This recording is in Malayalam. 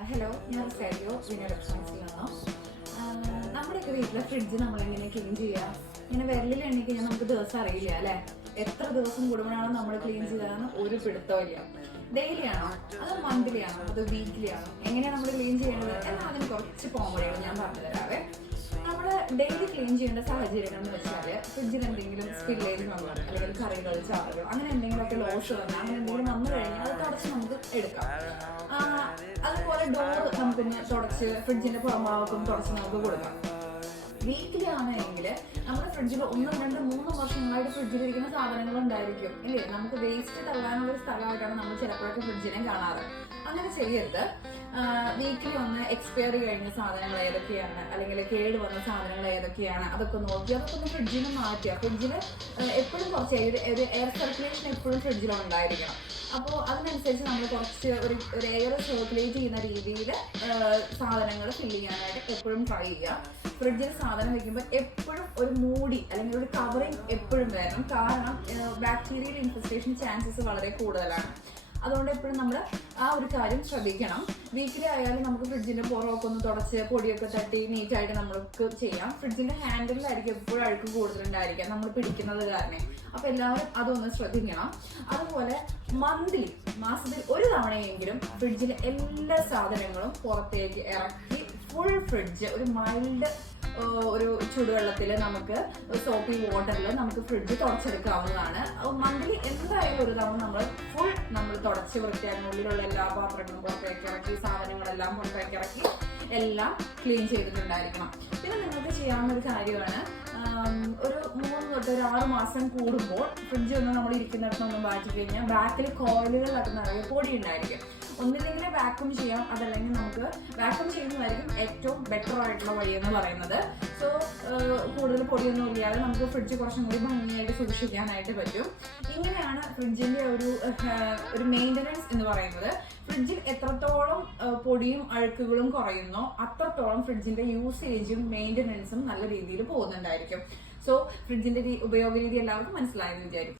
ഹലോ ഞാൻ സെലിയോ വിനയ ഇലക്ട്രോണിക്സിൽ നിന്നോ. നമ്മുടെയൊക്കെ വീട്ടിലെ ഫ്രിഡ്ജ് നമ്മളെങ്ങനെ ക്ലീൻ ചെയ്യുക ഇങ്ങനെ വിരലിൽ എണ്ണി കഴിഞ്ഞാൽ നമുക്ക് ദിവസം അറിയില്ല അല്ലേ? എത്ര ദിവസം കൂടുമ്പോഴാണ് നമ്മൾ ക്ലീൻ ചെയ്തതെന്ന് ഒരു പിടുത്തമില്ല ഡെയിലി ആണോ? അത് മന്ത്ലി ആണോ? അത് വീക്ക്ലി ആണോ? എങ്ങനെയാണ് നമ്മൾ ക്ലീൻ ചെയ്യേണ്ടത്? എന്നാൽ അതിന് കുറച്ച് പോംവഴികൾ ഞാൻ പറഞ്ഞു തരാവേ. നമ്മൾ ഡെയിലി ക്ലീൻ ചെയ്യേണ്ട സാഹചര്യങ്ങൾ എന്ന് വെച്ചാൽ ഫ്രിഡ്ജിൽ എന്തെങ്കിലും സ്പില്ലേജ് വന്നു അല്ലെങ്കിൽ കറികൾ ചാറുകൾ അങ്ങനെ എന്തെങ്കിലുമൊക്കെ ലോഷ് വന്നു അങ്ങനെ എന്തെങ്കിലും വന്നു കഴിഞ്ഞാൽ അത് തുടച്ച് നമുക്ക് എടുക്കാം. ഡോർ നമുക്കൊന്ന് തുടച്ച് ഫ്രിഡ്ജിന്റെ പുറമാവക്കും തുടച്ച് നമുക്ക് കൊടുക്കാം. വീക്കിലി ആണെങ്കിൽ നമ്മുടെ ഫ്രിഡ്ജിൽ ഒന്നും രണ്ടും മൂന്നും വർഷങ്ങളായിട്ട് ഫ്രിഡ്ജിലിരിക്കുന്ന സാധനങ്ങൾ ഉണ്ടായിരിക്കും ഇല്ലേ? നമുക്ക് വേസ്റ്റ് തള്ളാനുള്ള ഒരു സ്ഥലമായിട്ടാണ് നമ്മൾ ചിലപ്പോഴൊക്കെ ഫ്രിഡ്ജിനെ കാണാറ്. അങ്ങനെ ചെയ്യരുത്. വീക്കിലി ഒന്ന് എക്സ്പയറി കഴിഞ്ഞ സാധനങ്ങൾ ഏതൊക്കെയാണ്? അല്ലെങ്കിൽ കേട് വന്ന സാധനങ്ങൾ ഏതൊക്കെയാണ്? അതൊക്കെ നോക്കി അതൊക്കെ ഒന്ന് ഫ്രിഡ്ജിൽ മാറ്റുക ഫ്രിഡ്ജിൽ എപ്പോഴും കുറച്ച് ഒരു എയർ സർക്കുലേഷൻ എപ്പോഴും ഫ്രിഡ്ജിൽ ഉണ്ടായിരിക്കണം. അപ്പോൾ അതിനനുസരിച്ച് നമ്മൾ കുറച്ച് ഒരു ഒരു എയർ സർക്കുലേറ്റ് ചെയ്യുന്ന രീതിയിൽ സാധനങ്ങൾ ഫില്ല് ചെയ്യാനായിട്ട് എപ്പോഴും ട്രൈ ചെയ്യുക. ഫ്രിഡ്ജിൽ സാധനം വെക്കുമ്പോൾ എപ്പോഴും ഒരു മൂടി അല്ലെങ്കിൽ ഒരു കവറിങ് എപ്പോഴും വേണം. കാരണം ബാക്ടീരിയൽ ഇൻഫെസ്റ്റേഷൻ ചാൻസസ് വളരെ കൂടുതലാണ്. അതുകൊണ്ട് എപ്പോഴും നമ്മൾ ആ ഒരു കാര്യം ശ്രദ്ധിക്കണം. വീക്കിലി ആയാലും നമുക്ക് ഫ്രിഡ്ജിന്റെ പുറമൊക്കെ ഒന്ന് തുടച്ച് പൊടിയൊക്കെ തട്ടി നീറ്റായിട്ട് നമ്മൾക്ക് ചെയ്യാം. ഫ്രിഡ്ജിന്റെ ഹാൻഡിലായിരിക്കും എപ്പോഴും അഴുക്ക് കൂടുതലുണ്ടായിരിക്കാം നമ്മൾ പിടിക്കുന്നത് കാരണം. അപ്പൊ എല്ലാവരും അതൊന്ന് ശ്രദ്ധിക്കണം. അതുപോലെ മന്ത്ലി മാസത്തിൽ ഒരു തവണയെങ്കിലും ഫ്രിഡ്ജിലെ എല്ലാ സാധനങ്ങളും പുറത്തേക്ക് ഇറക്കി ഫുൾ ഫ്രിഡ്ജ് ഒരു മൈൽഡ് ഒരു ചൂടുവെള്ളത്തിൽ നമുക്ക് സോപ്പി വാട്ടറിൽ നമുക്ക് ഫ്രിഡ്ജ് തുടച്ചെടുക്കാവുന്നതാണ്. മന്ത്ലി എന്തായാലും ഒരു തവണ നമ്മൾ ഫുൾ നമ്മൾ തുടച്ച് വൃത്തിയാക്കി ഉള്ളിലുള്ള എല്ലാ പാത്രങ്ങളും പുറത്തേക്ക് ഇറക്കി സാധനങ്ങളെല്ലാം പുറത്തേക്ക് ഇറക്കി എല്ലാം ക്ലീൻ ചെയ്തിട്ടുണ്ടായിരിക്കണം. പിന്നെ നിങ്ങൾക്ക് ചെയ്യാവുന്ന ഒരു കാര്യമാണ് ഒരു മൂന്ന് തൊട്ട് ഒരു ആറ് മാസം കൂടുമ്പോൾ ഫ്രിഡ്ജ് ഒന്ന് നമ്മൾ ഇരിക്കുന്നിടത്തൊന്നും മാറ്റി കഴിഞ്ഞാൽ ബാക്കിൽ കോയിലുകളിലൊക്കെ നിറയെ പൊടി ഉണ്ടായിരിക്കും. ഒന്നില്ലെങ്കിൽ വാക്യൂം ചെയ്യാം. അതല്ലെങ്കിൽ നമുക്ക് വാക്യൂം ചെയ്യുന്നതായിരിക്കും ഏറ്റവും ബെറ്റർ ആയിട്ടുള്ള വഴി എന്ന് പറയുന്നത്. സോ കൂടുതൽ പൊടിയൊന്നും ഇല്ലാതെ നമുക്ക് ഫ്രിഡ്ജ് കുറച്ചും കൂടി ഭംഗിയായിട്ട് സൂക്ഷിക്കാനായിട്ട് പറ്റും. ഇങ്ങനെയാണ് ഫ്രിഡ്ജിന്റെ ഒരു ഒരു മെയിന്റനൻസ് എന്ന് പറയുന്നത്. ഫ്രിഡ്ജിൽ എത്രത്തോളം പൊടിയും അഴുക്കുകളും കുറയുന്നോ അത്രത്തോളം ഫ്രിഡ്ജിന്റെ യൂസേജും മെയിന്റനൻസും നല്ല രീതിയിൽ പോകുന്നുണ്ടായിരിക്കും. സോ ഫ്രിഡ്ജിന്റെ ഉപയോഗ രീതി എല്ലാവർക്കും മനസ്സിലായെന്ന് വിചാരിക്കും